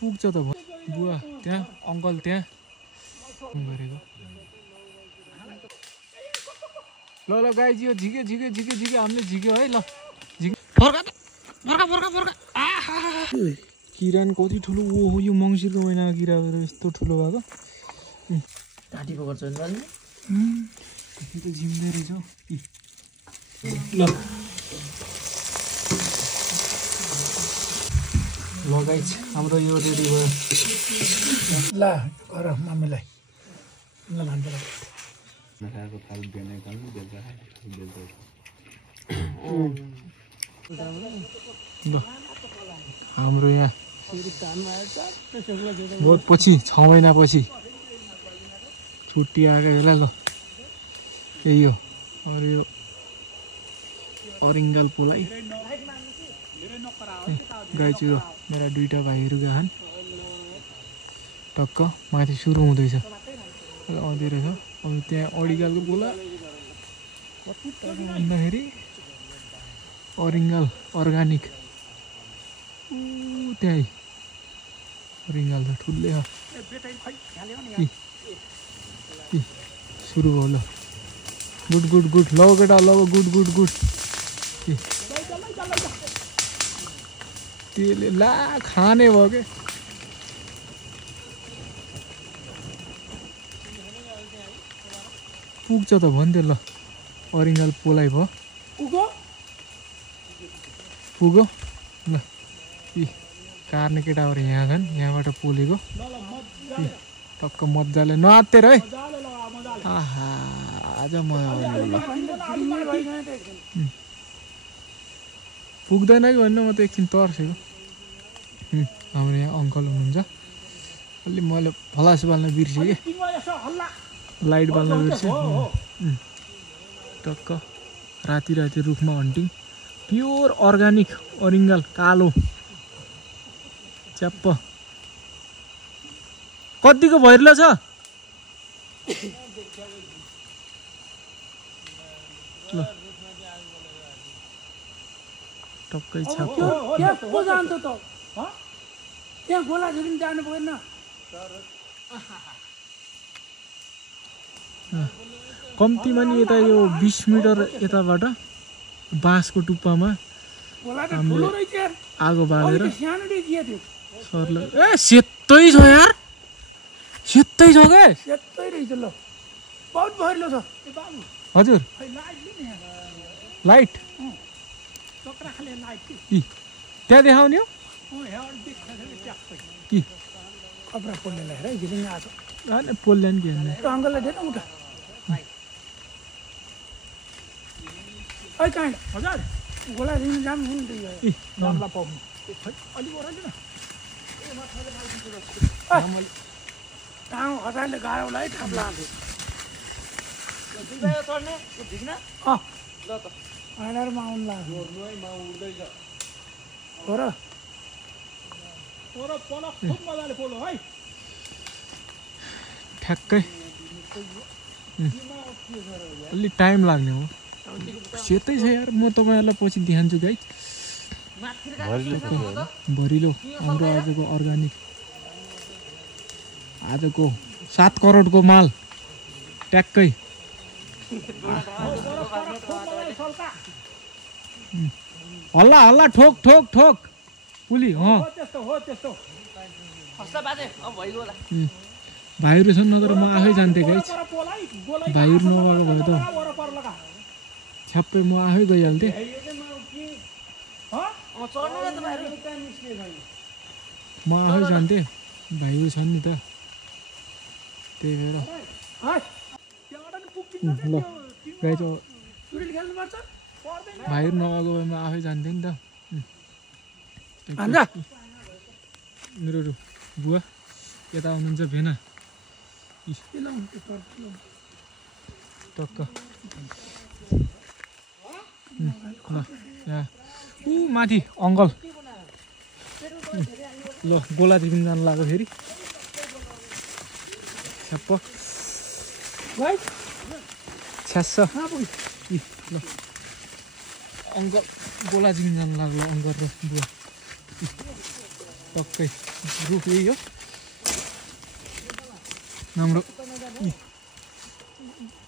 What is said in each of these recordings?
पुग्छ त बुवा त्यहाँ अङ्कल त्यहाँ गरेको ल ल गाइज यो झिक्यो झिक्यो झिक्यो झिक्यो हामीले झिक्यो है ल झिक्यो फर्का फर्का फर्का फर्का किरा नि कति ठुलो ओहो यो मङ्सिरको महिनामा किरा यस्तो ठुलो भएको घाँटी पकड्छ नि त झिम्दै रहेछ ल लगाइ हाम्रो यो रेडी भयो ल गर मम्मीलाई ल भन्छ ल हाम्रो यहाँ बहुत पछि 6 महिना पछि छुट्टी आएको बेला ल यही हो और यो अरिङ्गल पुलै गाई चुरो मेरा दुईटा भाइहरू गएछन् टक्क माथि सुरु हुँदैछ आउँदै रहेछ अब त्यहाँ अडिगालको पुला भन्दाखेरि अरिङ्गल अर्गानिक त्यही अरिङ्गल त ठुलै छ सुरु भयो ल गुड गुड गुड ल केटा ल गुड गुड गुड त्यसले ला खाने भयो के पुग्छ त भन्थ्यो ल अरिङ्गल पोलाइ भयो पुग्यो ल कार्ने केटाहरू यहाँ छन् यहाँबाट पोलेको टक्क मजाले नआत्तेर है आहा आज मजा आउने पुग्दैन कि भन्नु म त एकछिन तर्सेको हाम्रो यहाँ अङ्कल हुनुहुन्छ अलि मैले फलास बाल्न बिर्सेँ कि लाइट बाल्न बिर्सेँ टक्क राति राति रुखमा हन्टिङ प्योर अर्गानिक अरिङ्गल कालो च्याप्प कतिको भइरहन्छ छ ल टक्कै छाप त्यहाँ गोला झुरिन जानु पर्दैन कम्तीमा नि यता यो 20 मिटर यताबाट बाँसको टुप्पामा आगो बालेर सरले ए सेतै छ यार सेतै छ के सेतै रहेछ ल बहुत भरिलो छ हजुर लाइट त्यहाँ देखाउने हो कि कपडा पोल्ने लगाएर झिलिङ आएको होइन पोल्दैन के अङ्कललाई दिएन उठा कहाँ हजुर गोला झिलिङ जाम हुनु पाउनु अलिक ओह्राल्नु न हतारले गायो होला है थाप लाग्यो आइडरमा आउनु लाग्यो हो र ठ्याक्कै अलिक टाइम लाग्ने हो सेतै छ यार म तपाईँहरूलाई पछि देखान्छु गाई भरिलो हाम्रो आजको अर्गानिक आजको 7 करोडको माल ट्याक्कै हल्ला हल्ला ठोक ठोक ठोक पुली भाइहरू छन् नत्र म आफै जान्थेँ गाइस भाइहरू नभएको भए त छ्याप्पै म आफै गइहाल्थेँ म आफै जान्थेँ भाइहरू छन् नि त त्यही भएर ल गाइस भाइहरू नभएको भए म आफै जान्थेँ नि त मेरो बुवा यता आउनुहुन्छ भेना टक्क यहाँ माथि अङ्कल ल गोलादेखि जानु लाग्यो फेरि छ्याप्प छ्यास ल अङ्कल गोलादेखि जानु लाग्यो अङ्कल र बुवा टक्कै रुख यही हो हाम्रो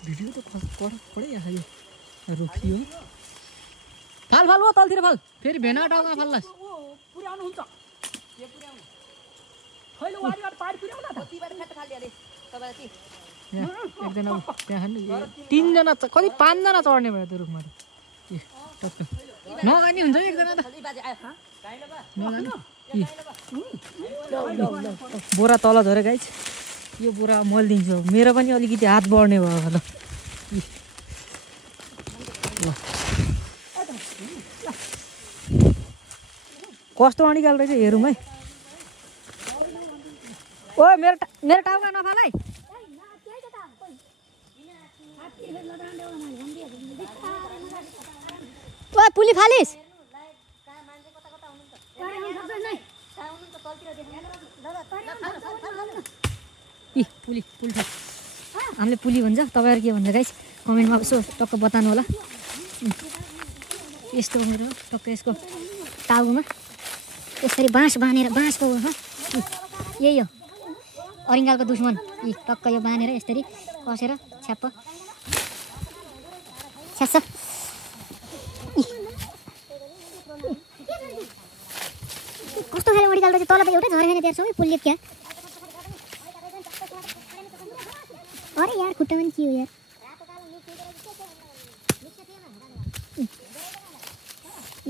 भिडियो त पढै आयो रोकियो फाल फाल हो तलतिर फाल फेरि भेना टाउमा फाल्लास् पुर्याउनुहुन्छ के पुर्याउनु खैलो वारीबाट पार पुर्याउन त तीबाट खाट खाली अरे तपाईलाई के एकजना त्यहाँ खानु तीनजना कति पाँचजना चढ्ने भयो त्यो रुखमा त टक्कै नगानी हुन्छ एकजना त बोरा तल झरे गाइस यो बोरा मैले दिन्छु मेरो पनि अलिकति हात बढ्ने भयो ल कस्तो अडिगाल रहेछ हेरौँ है ओ मेरो टाउका नफाल है ओ पुली फालिस पुली हामीले पुली भन्छ तपाईँहरू के भन्छ गाइस कमेन्टमा यसो टक्क बताउनु होला यस्तो मेरो टक्क यसको टाउकोमा यसरी बाँस बाँधेर बाँसको यही हो अरिङ्गालको दुश्मन टक्क यो बाँधेर यसरी कसेर छ्याप्प छ्यास्छ कस्तो खाले अडिगाल रहेछ तल त एउटै झरेन त्यहाँ सबै पुलले क्या अरे यार खुट्टा पनि के हो यार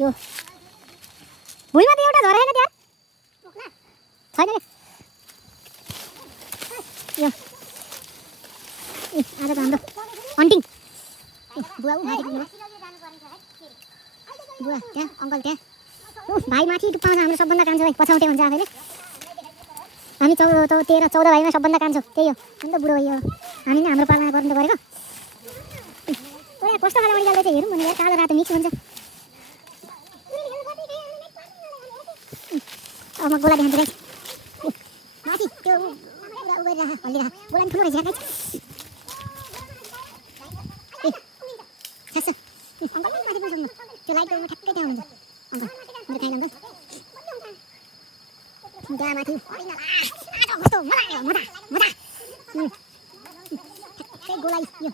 यो भुइँमा त एउटा झरेन त्यहाँ छैन यो आज त हाम्रो अन्टिङ बुवा माथि बुवा त्यहाँ अङ्कल त्यहाँ भाइ माथि टुप्पाउँछ हाम्रो सबभन्दा कान्छो भाइ पछाउटे हुन्छ आफैले हामी 13-14 भाइमा सबभन्दा कान्छो त्यही हो अन्त बुढो भयो हामी नै हाम्रो पालना गर्नु त गरेको कस्तो खाले अडिगाल चाहिँ हेरौँ भने कालो रातो मिक्स हुन्छ अब म गोला देखाउँछु गाइस माथि त्यो उभिरहेको हल्लिरहेको गोला ठुलो रहेछ गाइस अङ्कल माथि पनि सक्नु त्यो लाइट ठ्याक्कै त्यहाँ हुन्छ अन्त मेरो खाइ अन्त त्यहाँ माथि कस्तो मजा आयो मजा ठ्याक्कै गोला यो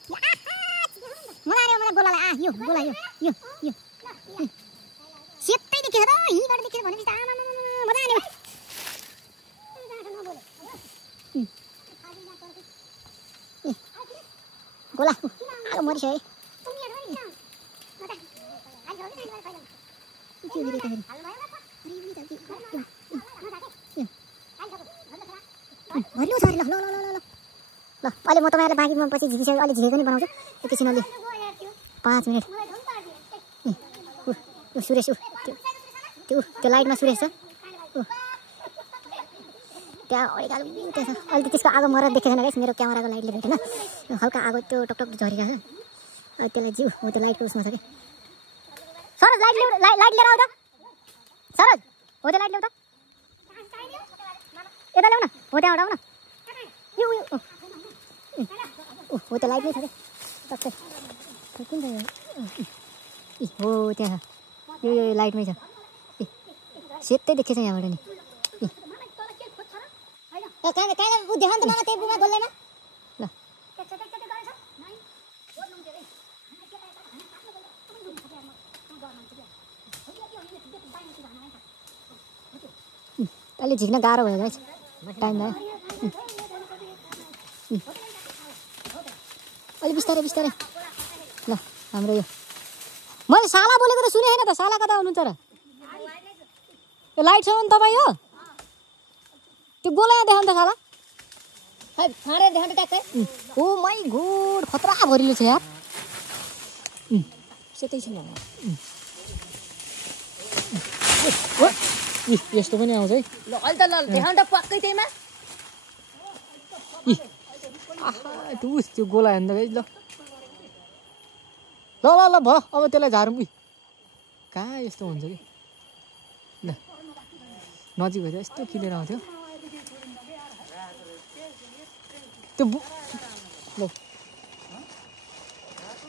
मजा आयो मलाई गोलालाई यो गोला यो सेतै देखेछ त हिँबाट देखेछ भनेपछि त आमा मजा आयो गोला आगो मरिसक्यो भरिलो छ अरे ल अहिले म तपाईँहरूलाई बाँकी म पछि झिकिसकेँ अलि झिकेको नि बनाउँछु एकैछिन अलि 5 मिनट सुरेश त्यो लाइटमा सुरेश छ त्यहाँ अडिगाल त्यहाँ छ अहिले त्यसको आगो मरेर देखेको छैन गाइस मेरो क्यामेराको लाइटले भेटेन हल्का आगो त्यो टकटक झरिरहेको छ त्यसलाई जिउ हो त्यो लाइटको उसमा छ कि सरज लाइट लिएर आऊ त सरज हो त्यो लाइट ल्याउ त यता ल्याउ न हो त्यहाँबाट आऊ न हो त्यो लाइट नै छ कि टक्कै कुन चाहिँ हो त्यहाँ यो लाइटमै छ सेतै देखेछ यहाँबाट नि देखाउनु त मलाई त्यही बुबा गोल्लेमा ल अलि झिक्न गाह्रो भयो गाइस टाइम भयो अलि बिस्तारै बिस्तारै ल हाम्रो यो मैले साला बोलेको त सुने होइन त साला कता हुनुहुन्छ र यो लाइट छ भने तपाईँ हो त्यो बोलायो देखाउनु त साला ओ माई गॉड खतरा भरिलो छ यार सेतै छैन यस्तो पनि आउँछ है ल अहिले त ल देखाउनु त पक्कै त्यहीमा त्यो गोला हेर्नु त ल ल ल ल भयो अब त्यसलाई झारौँ कहाँ यस्तो हुन्छ कि ल नजिक भएर यस्तो किनेर आउँथ्यो त्यो ल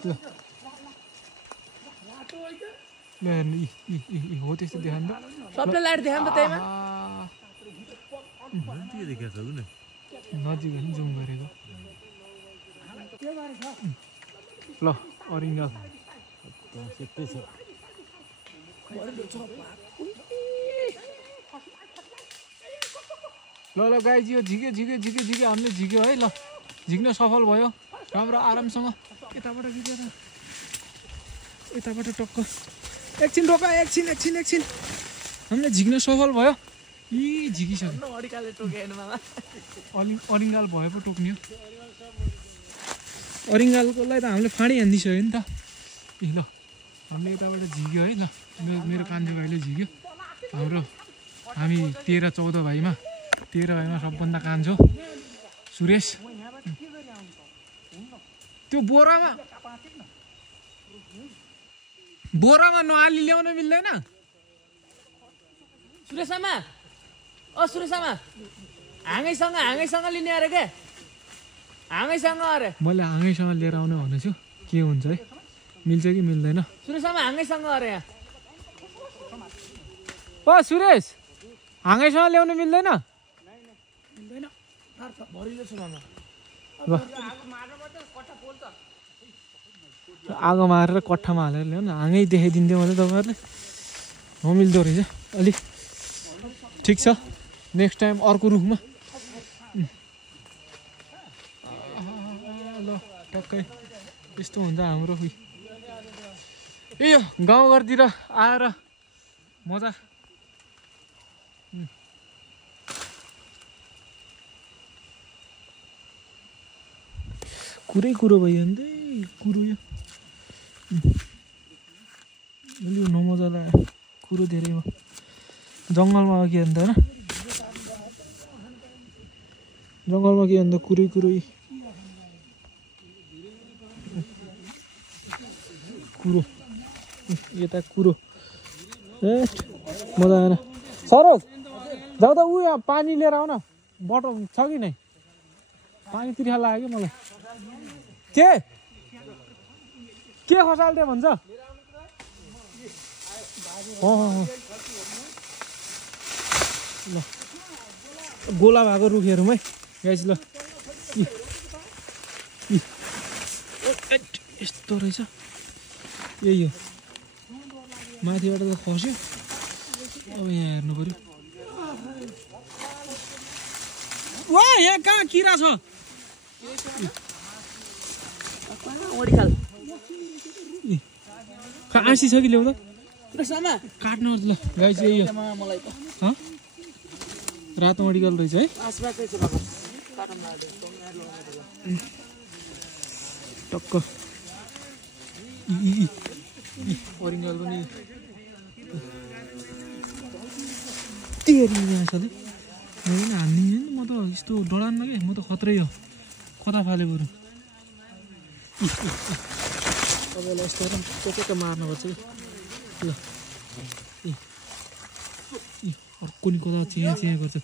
ल हो त्यस्तो देखाउनु त सबले लाइट देखाउनु त त्यहीमा नजिक पनि जुम गरेको ल अरिङ्गल ल गाइज यो झिक्यो हामीले झिक्यो है ल झिक्न सफल भयो राम्रो आरामसँग यताबाट खिचेर यताबाट टक्क एकछिन रोक एकछिन हामीले झिक्न सफल भयो यी झिकिसक्यो अरिङ्गाल भए पो टोक्ने अरिङ्गालकोलाई त हामीले फाँडी हानिदिइसक्यो नि त ए ल हामीले यताबाट झिक्यो है ल मेरो कान्छो भाइले झिक्यो हामी 13-14 भाइमा सबभन्दा कान्छो सुरेश त्यो बोरामा नआली ल्याउन मिल्दैन सुरेशमा हाँगैसँग लिने अरे के हाँगैसँग अरे मैले हाँगैसँग लिएर आउने भनेछु के हुन्छ है मिल्छ कि मिल्दैन सुरेशमा हाँगैसँग अरे ओ सुरेश हाँगैसँग ल्याउन मिल्दैन आगो मारेर कट्ठामा हालेर ल्याउनु हाँगै देखाइदिन्थ्यो भने तपाईँहरूले नमिल्दो रहेछ अलिक ठिक छ नेक्स्ट टाइम अर्को रुखमा ल टक्कै यस्तो हुन्छ हाम्रो ए यो गाउँघरतिर आएर मजा कुरो भयो नि कुरो यो अलि नमजा लाग्यो कुरो धेरै भयो जङ्गलमा के अन्त होइन जङ्गलमा के अन्त कुरै कुरो यता कुरो ए मजा आएन सरोज जाऊ त ऊ यहाँ पानी लिएर आऊ न बटल छ कि नै पानी तिर्खा लाग्यो कि मलाई के खसाल्दै भन्छ ल गोला भएको रुखहरूमै गाइस ल यस्तो रहेछ यही हो माथिबाट त खस्यो अब यहाँ हेर्नु पर्यो वा यहाँ कहाँ किरा छ आँसी छ कि ल्याउँदा काट्नु ल गाई चाहिँ यही हो रातो मेडिकल रहेछ है टक्क अरिङ्गल पनि यहाँ छ नि हान्दिन्छ नि म त यस्तो डरान्न कि म त खत्रै हो कता फाले बरु तपाईँलाई यस्तो मार्नुपर्छ कि ल अर्को नि कता चिया गर्छ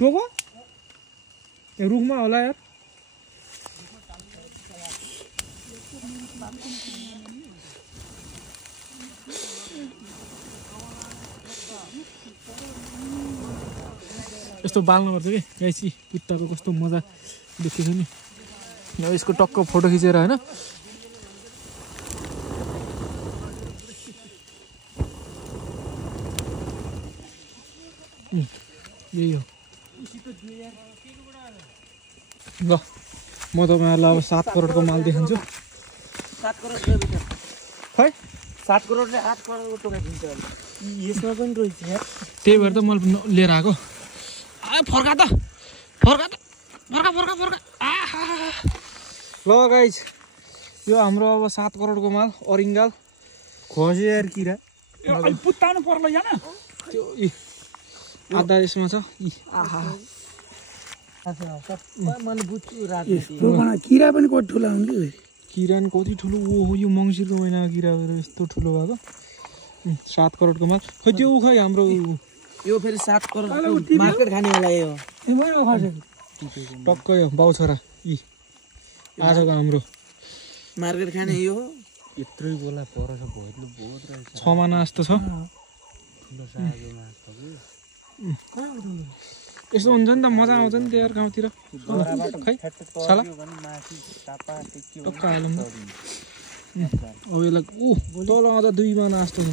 टोको ए रुखमा होला यार यस्तो बाल्नुपर्छ कि गाइसी कुट्टाको कस्तो मजा देखेको नि यसको टक्क फोटो खिचेर होइन यही हो ल म तपाईँहरूलाई अब 7 करोडको माल देखाउँछु 7 करोड खै 7 करोडले 8 करोडको टोका दिन्छ यसमा पनि रहेछ यार त्यही भएर त मैले लिएर आएको फर्का ल गाइज यो हाम्रो अब 7 करोडको माल अरिङ्गाल खस्यो यार किरा पुत्ताउनु पर्ला यहाँ त्यो आधा यसमा छ मैले बुझ्छु किरा पनि कति ठुला हुन् कि किरा नि कति ठुलो हो यो मङ्सिरको महिनाको किरा यस्तो ठुलो भएको 7 करोडको माल खै त्यो खै हाम्रो यो फेरि 7 करोड मार्केट खानेवाला यो टक्कै हो बाउ छोरा आजको हाम्रो मार्केट खाने यो यत्रै गोला परछ भइलो बहुत रहेछ 6 महिना जस्तो छ यसो हुन्छ नि त मजा आउँछ नि त यार गाउँतिर खै साला टक्क हालौँ न अब यसलाई तल आउँदा 2 बना जस्तो छ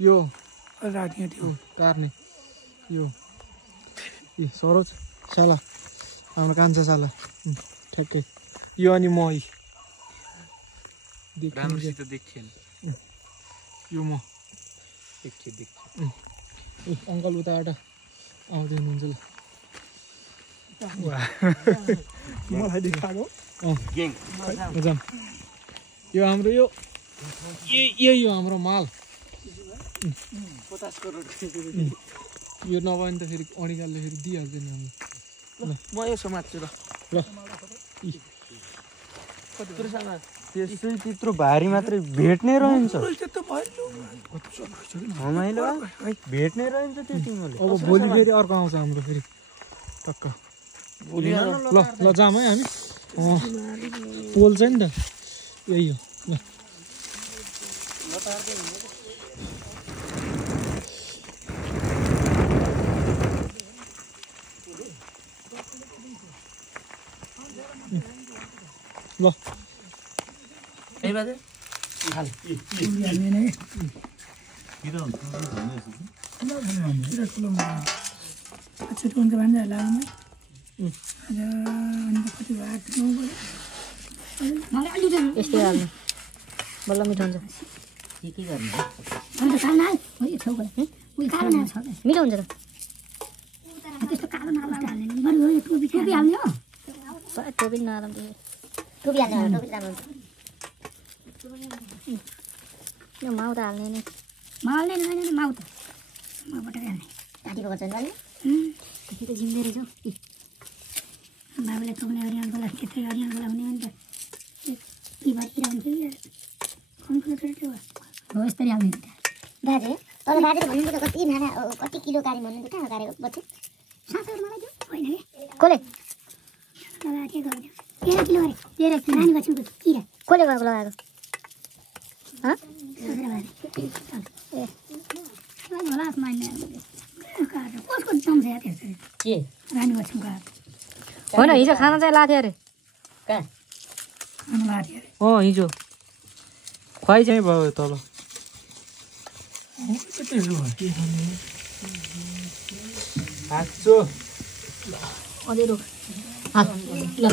यो कार्ने यो सरोज साला हाम्रो कान्छा साला ठ्याक्कै यो अनि म देखिएन यो म अङ्कल उताबाट आउँदै हुनुहुन्छ ल मलाई देखाएको यो हाम्रो यही हो हाम्रो माल 50 करोड यो नभए नि त फेरि अडिगालले फेरि दिइहाल्दैन हामी ल म यो समात्छु ल त्यसै त्यत्रो भारी मात्रै भेट्ने रहन्छ भेट्ने रहन्छ त्यो तिमीले अब भोलि फेरि अर्को आउँछ हाम्रो फेरि टक्क ल ल जाम है हामी पोल छ नि त यही हो ल ल ए बाजे हाल यस्तै हाल्नु बल्ल मिठो हुन्छ के गर्ने मिठो हुन्छ त टोपी नहालौँ टोपी हाल्ने टोपी राम्रो हुन्छ यो माउ त हाल्ने नि माउ त माउबाट हाल्ने घाँटी पकाउँछ नि अहिले त्यो त जिम्दै रहेछ बाबुले टोक्ने गरिहाल्नुको लागि त्यत्रै गरिहाल्नुको लागि हुने नि त के भइरहन्छ हो यस्तरी हाल्ने दाजु तर दाजु भन्नु त कति नाना कति किलो गाडी भन्नु कहाँ गाडीको बच्चे 700 मलाई दियो होइन कसले तल के गर्यो 13 किलो अरे 13 नानी बच्चुको किरा कसले गएको लगाएको ए होला मान्ने कसको जम्छ या त्यसरी के रानी बच्चुको होइन हिजो खाना चाहिँ लाथ्यो अरे कहाँ खानु लाग्यो हिजो खुवाइ चाहिँ भयो तल हाच्चो अझै रोक हाल ल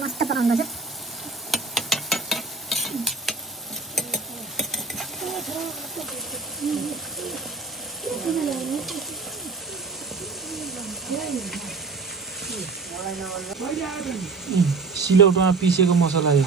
मस्त पकाउनुपर्छ सिलौटोमा पिसेको मसला यो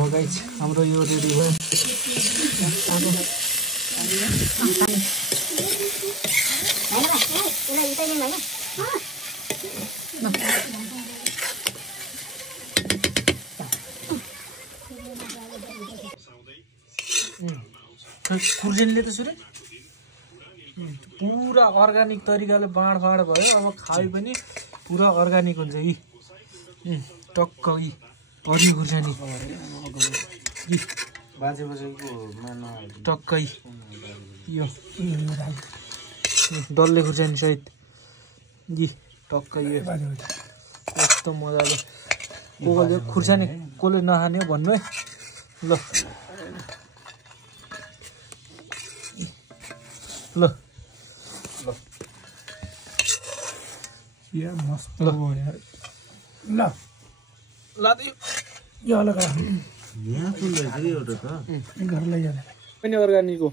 लगाइछ हाम्रो यो रेडी भयो चाहिने होइन खुर्जेनले त सुरे पुरा अर्गानिक तरिकाले बाँडफाँड भयो अब खाए पनि पुरा अर्गानिक हुन्छ यी टक्क यी पर्ने खुर्सानी बाजे बजेको माना टक्कै यो डल्ले खुर्सानी सहित यी टक्कै यो यस्तो मजाले कसले खुर्सानी कसले नखाने हो भन्नु है ल ल ल या मस्त हो यार ल लादियो यो लगा यहाँ फुल रहेछ कि एउटा त घर लैजाने पनि अर्गानिक हो